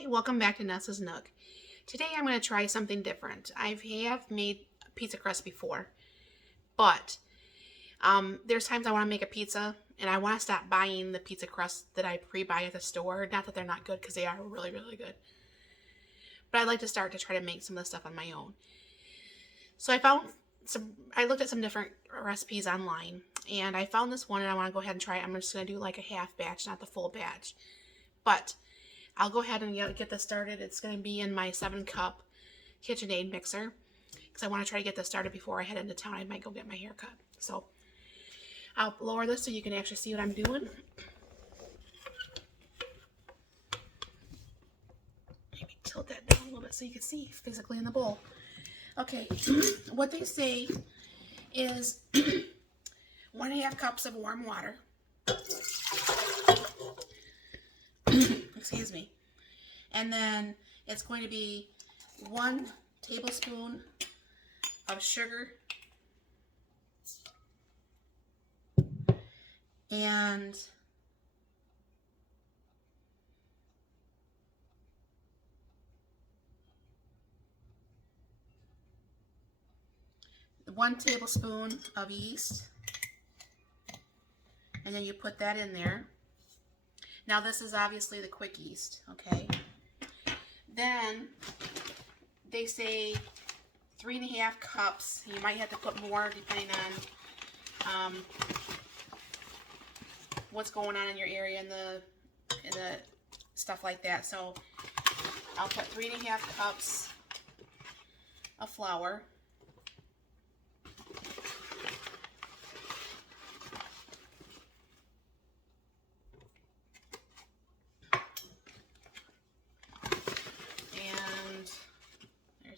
Hi, welcome back to Nessa's Nook. Today I'm going to try something different. I have made pizza crust before, but there's times I want to make a pizza and I want to stop buying the pizza crust that I pre-buy at the store. Not that they're not good, because they are really, really good. But I'd like to start to try to make some of the stuff on my own. So I looked at some different recipes online, and I found this one and I want to go ahead and try it. I'm just going to do like a half batch, not the full batch. But I'll go ahead and get this started. It's going to be in my 7-cup KitchenAid mixer, because I want to try to get this started before I head into town. I might go get my hair cut. So I'll lower this so you can actually see what I'm doing. Maybe tilt that down a little bit so you can see physically in the bowl. Okay, what they say is 1.5 cups of warm water. Excuse me. And then it's going to be 1 tablespoon of sugar and 1 tablespoon of yeast. And then you put that in there. Now this is obviously the quick yeast, okay? Then they say 3.5 cups. You might have to put more depending on what's going on in your area and the stuff like that. So I'll put 3.5 cups of flour.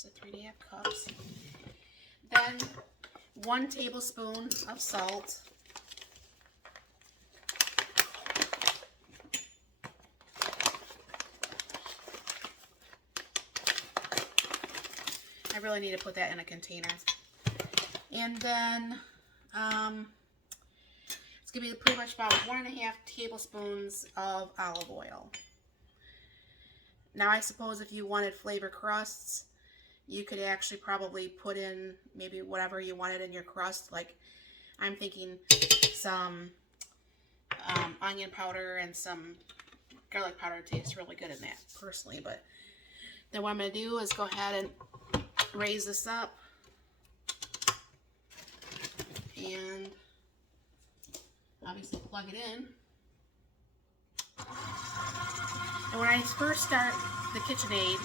The 3.5 cups. Then 1 tablespoon of salt. I really need to put that in a container. And then it's going to be pretty much about 1.5 tablespoons of olive oil. Now I suppose if you wanted flavor crusts, you could actually probably put in maybe whatever you wanted in your crust. Like I'm thinking some onion powder and some garlic powder tastes really good in that personally. But then what I'm going to do is go ahead and raise this up and obviously plug it in. And when I first start the KitchenAid,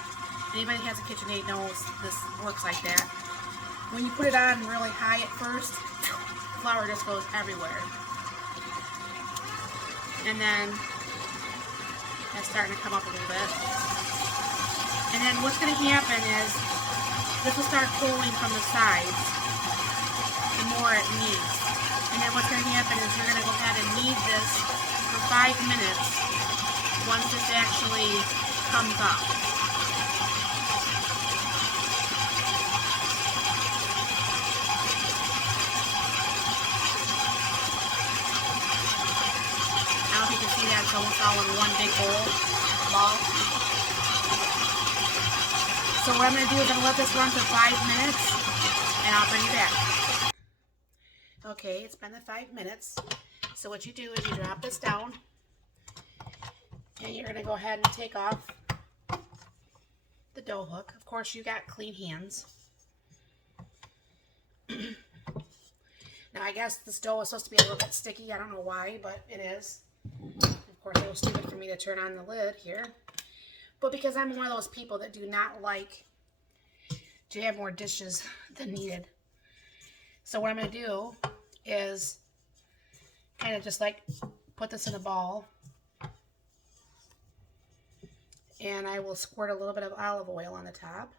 anybody who has a KitchenAid knows this works like that. When you put it on really high at first, flour just goes everywhere. And then it's starting to come up a little bit. And then what's going to happen is this will start cooling from the sides the more it kneads. And then what's going to happen is you're going to go ahead and knead this for 5 minutes once this actually comes up. You can see that it's almost all in one big ball. So what I'm going to do is I'm going to let this run for 5 minutes and I'll bring you back. Okay, it's been the 5 minutes. So what you do is you drop this down and you're going to go ahead and take off the dough hook. Of course, you got clean hands. Now I guess this dough is supposed to be a little bit sticky. I don't know why, but it is. Of course, it was stupid for me to turn on the lid here. But because I'm one of those people that do not like to have more dishes than needed. So what I'm going to do is kind of just like put this in a ball. And I will squirt a little bit of olive oil on the top.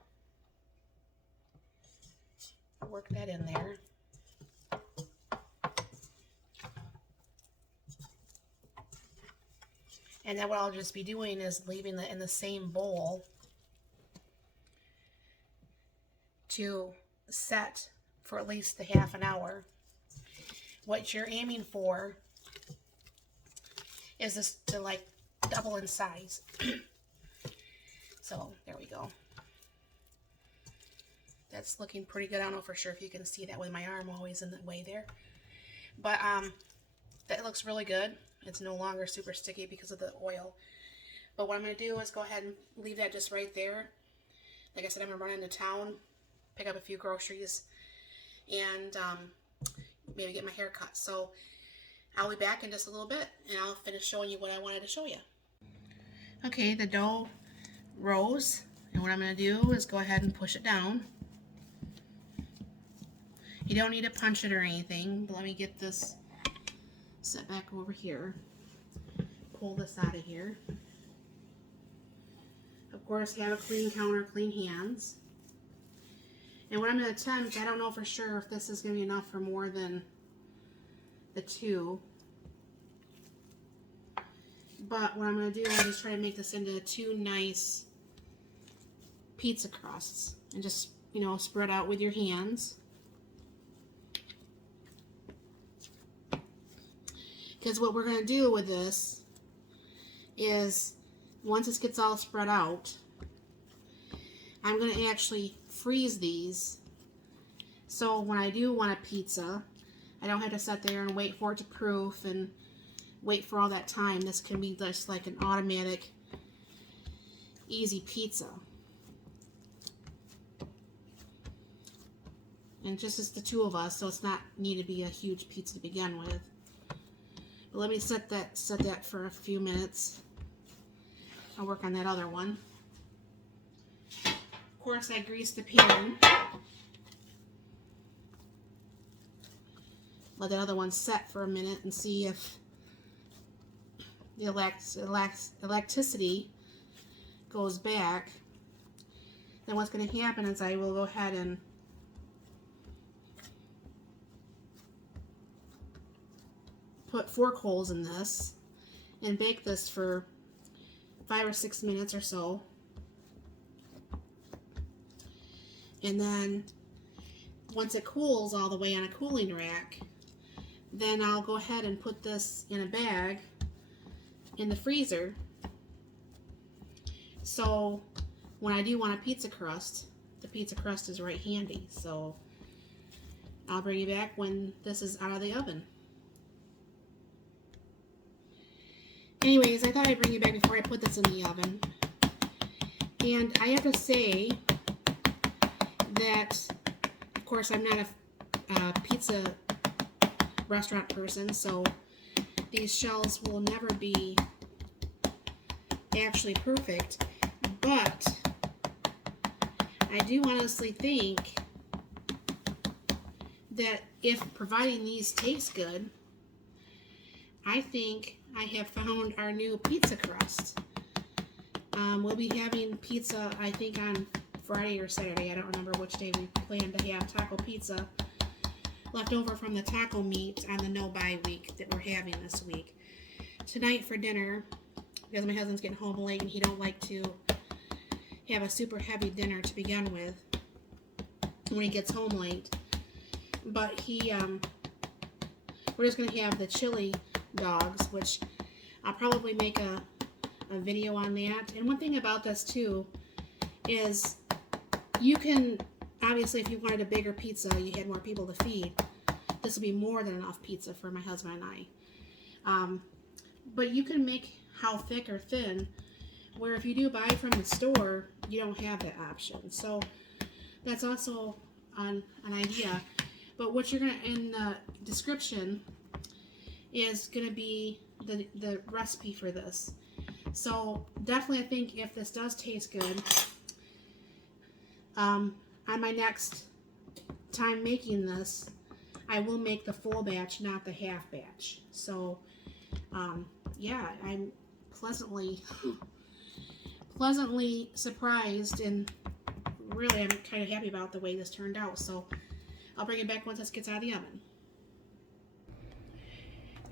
Work that in there. And then what I'll just be doing is leaving it in the same bowl to set for at least a half an hour. What you're aiming for is this to like double in size. So there we go. That's looking pretty good. I don't know for sure if you can see that with my arm always in the way there. But that looks really good. It's no longer super sticky because of the oil. But what I'm going to do is go ahead and leave that just right there. Like I said, I'm going to run into town, pick up a few groceries, and maybe get my hair cut. So I'll be back in just a little bit, and I'll finish showing you what I wanted to show you. Okay, the dough rose, and what I'm going to do is go ahead and push it down. You don't need to punch it or anything, but let me get this set back over here. Pull this out of here. Of course, have a clean counter, clean hands. And what I'm going to attempt, I don't know for sure if this is going to be enough for more than the two. But what I'm going to do is just try to make this into two nice pizza crusts. And just, you know, spread out with your hands. Because what we're going to do with this is, once this gets all spread out, I'm going to actually freeze these. So when I do want a pizza, I don't have to sit there and wait for it to proof and wait for all that time. This can be just like an automatic, easy pizza. And just as the two of us, so it's not need to be a huge pizza to begin with. But let me set that for a few minutes. I'll work on that other one. Of course, I greased the pan. Let that other one set for a minute and see if the elasticity goes back. Then what's going to happen is I will go ahead and put fork holes in this and bake this for 5 or 6 minutes or so. And then once it cools all the way on a cooling rack, then I'll go ahead and put this in a bag in the freezer. So when I do want a pizza crust, the pizza crust is right handy. So I'll bring you back when this is out of the oven. Anyways, I thought I'd bring you back before I put this in the oven. And I have to say that, of course, I'm not a pizza restaurant person, so these shells will never be actually perfect. But I do honestly think that if providing these taste good, I think I have found our new pizza crust. We'll be having pizza, I think, on Friday or Saturday. I don't remember which day we plan to have taco pizza left over from the taco meat on the no-buy week that we're having this week. Tonight for dinner, because my husband's getting home late and he don't like to have a super heavy dinner to begin with when he gets home late. But we're just going to have the chili dogs, which I'll probably make a video on that. And one thing about this too is you can, obviously if you wanted a bigger pizza, you had more people to feed, this will be more than enough pizza for my husband and I. But you can make how thick or thin, where if you do buy from the store, you don't have that option. So that's also an idea. But what you're going to, in the description, is going to be the recipe for this. So definitely I think if this does taste good, on my next time making this, I will make the full batch, not the half batch. So yeah, I'm pleasantly surprised, and really I'm kind of happy about the way this turned out. So I'll bring it back once this gets out of the oven.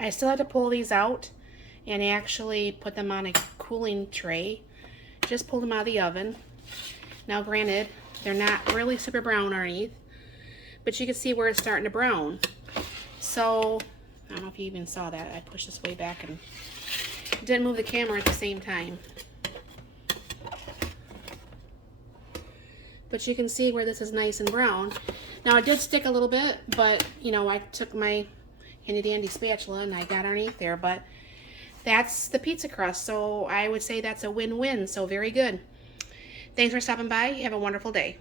I still have to pull these out and actually put them on a cooling tray. Just pulled them out of the oven. Now granted, they're not really super brown underneath, but you can see where it's starting to brown. So, I don't know if you even saw that. I pushed this way back and didn't move the camera at the same time. but you can see where this is nice and brown. Now it did stick a little bit, but you know, I took my handy dandy spatula and I got underneath there, but that's the pizza crust. So I would say that's a win-win. So very good. Thanks for stopping by. Have a wonderful day.